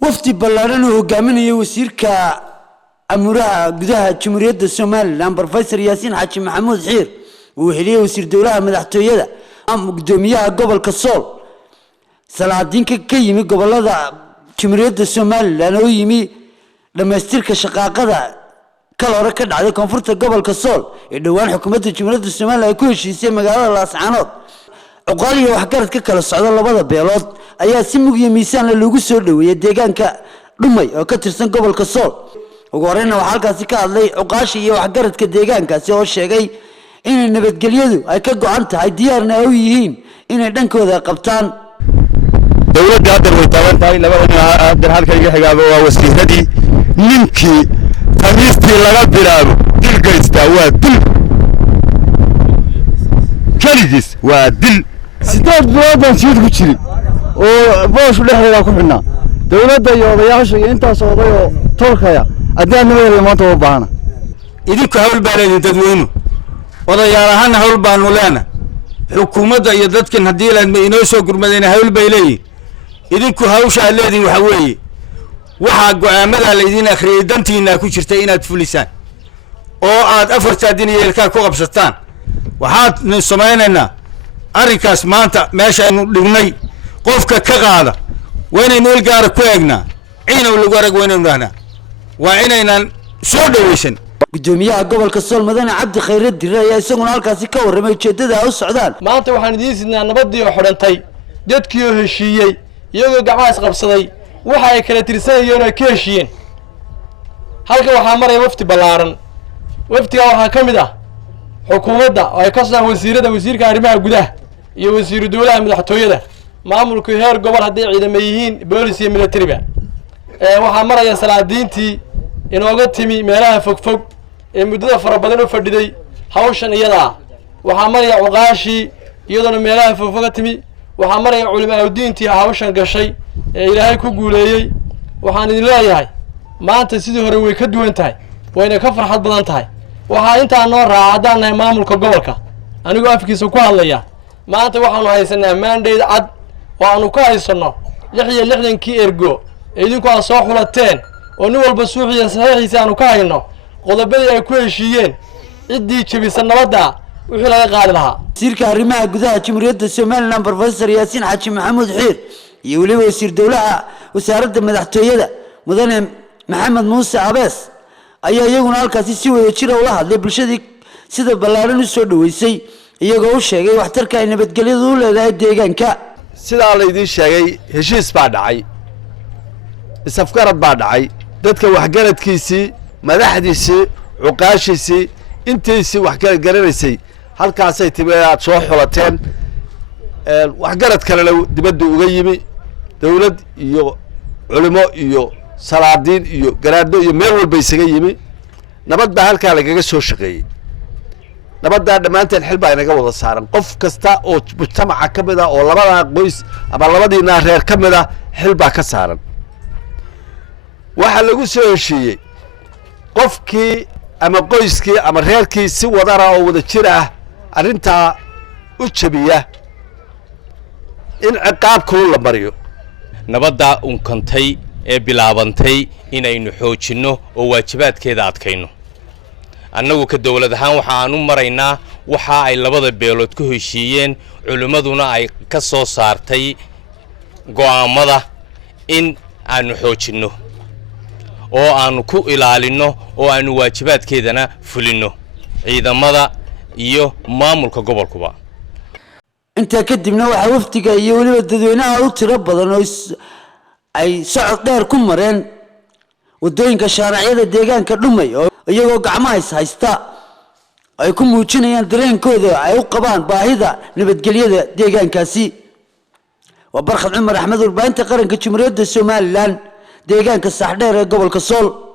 wafdi ballaaran oo hogaaminaya wasiirka amuraha gudaha Jamhuuriyadda Soomaaliland Professor Yaasiin Xaaji Maxamuud Xiir uu xiliyay wasiir dowlaha madaxtooyada gudoomiyaha gobolka Sool salaadiinka ka yimi gobolada Jamhuuriyadda Soomaaliland oo yimi dhamaystirka shaqaaqada kala hore ka dhacday koonfurta gobolka Sool ee dhawaan xukuumadda Jamhuuriyadda Soomaaliland ku heshiisay magaalada Laascaanood uqaaliyo wax garad ka kala socda labada beelood ayaa si mug iyo miisaan lagu soo dhaweeyay deegaanka dhumay oo ka tirsan gobolka Sool ugu horreyn waxa halkaas ka hadlay uqaashi iyo wax garadka deegaankaasi oo sheegay in nabadgelyadu ay ka go'an tahay diyaarna ay u yihiin inay dhankooda qabtaan dawladda hadda way taabantahay labada hadda halka iga xigaago waa wasiiradii ninkii tamiistii laga bilaabo dilgaysta waa dil kaligiis waa dil sideed bilood siid ku jiri oo boos dhexdeeda ku xidhnaa dawladda iyo odayaasha intaas oday oo tolkaya adaan nabadgelyo maanta u baahana idinku hawl baaladin dadweynu odayaalahan hawl baanu leena xukuumadda iyo dadkan hadii la inoo soo gurmadeen hawl bay leeyihiin idinku hawsha leedin waxa weeye waxa go'aamada la idin akhriyay dantiina ku jirta inaad fulisaan oo aad afarta diniyelka ku qabsataan waxaad sameeynayna arrinkaas maanta meesha aynu dhignay qofka ka qaada waynaynu ilgaar ku eegnaa ciina lagu arag waynaynu waa inaynan soo dhaweysan gudoomiyaha gobolka Sool Madane Cabdi Khayre Dire ayaa isaguna halkaas ka warramay ujeedada ay u socdaan maanta waxaan idiin sidnaa nabadii oo xidhantay dadkii oo heshiiyay iyagoo gacmaha qabsaday waxa ay kala tirsanayeen oo ka heshiiyeen halka waxaa maray wafdi ballaaran waftiga waxaa ka mid ah xukuumadda oo ay ka soo wasiirada wasiirka arrimaha gudaha iyo wasiiru dowlaha madaxtooyada maamulka heer gobol hadday ciidamada yihiin booliis iyo militariga waxaa maraya salaadiintii inooga timi meelaha fogfog ee muddada fara badan u fadhiday hawshan iyada waxaa maraya uqaashi iyadoo meelaha fogfog ka timi waxaa maraya culimada diintii hawshan gashay ee Ilaahay ku guuleeyay waxaan idin leeyahay maanta sidii hore way ka duwan tahay wayna ka farxad badan tahay waxa inta noo raacadaan maamulka gobolka anigu afkiisa ku hadlaya maanta waxaanu haysanaa mandate cad waanu ka haysano 66 ergo idinku aan soo xulateen oo nin walba suuxiisa saxiixiisa aanu ka hayno qodobadii ay ku heshiiyeen cidii jabisa nabadda wixii laga qaadi lahaa wasiirka arrimaha gudaha Jamhuuriyadda Soomaaliland Professor Yaasiin Xaaji Maxamuud Xiir iyo waliba wasiir dowlaha wasaaradda madaxtooyada Mudane Maxamed Muuse Abees ayaa iyaguna halkaas si wada jir ah ula hadlay bulshadii sida ballaaran u soo dhaweysay iyagoo u sheegay waxtarka ay nabadgelyadu u leedahay deegaanka sida la idin sheegay heshiis baa dhacay isafgarad baa dhacay dadka waxgaradkiisii madaxdiisii uqaashiisii intiisii waxgarad garanaysay halkaasay timaad soo xulateen waxgarad kale dibadda uga yimi dawlad iyo culimo iyo salaadiin iyo garaado iyo meel walba isaga yimi nabad baa halka lagaga soo shaqeeyay nabadda dhamaanteen xil baa inaga wada saaran qof kasta oo mujtamaca kamid ah oo labada qoys ama labadiina reer kamid ah xil baa ka saaran waxa lagu soo heshiiyay qofkii ama qoyskii ama reerkii si wadara oo wada jir ah arinta u jabiya in ciqaab kulul la mariyo nabadda unkantay ee bilaabantay inaynu xoojino oo waajibaadkeeda adkayno annagu ka dawlad ahaan waxa aan u maraynaa waxa ay labada beelood ku heshiiyeen culimaduna ay ka soo saartay go'aamada in aanu xoojino oo aanu ku ilaalino oo aanu waajibaadkeedana fulino ciidamada iyo maamulka gobolkuba inta kadibna waxa waftiga iyo waliba dadweynaha u tiro badan oo ay socod dheer ku mareen wadooyinka shaariicada deegaanka dhumay oo iyagoo gacmaha haysta ay ku muujinayaan dareenkooda ay u qabaan baahida nabadgelyada deegaankaasi waa Barkhad Cumar Axmed warbaahinta qaranka Jamhuuriyadda Soomaaliland deegaanka Saxdheer ee gobolka Sool.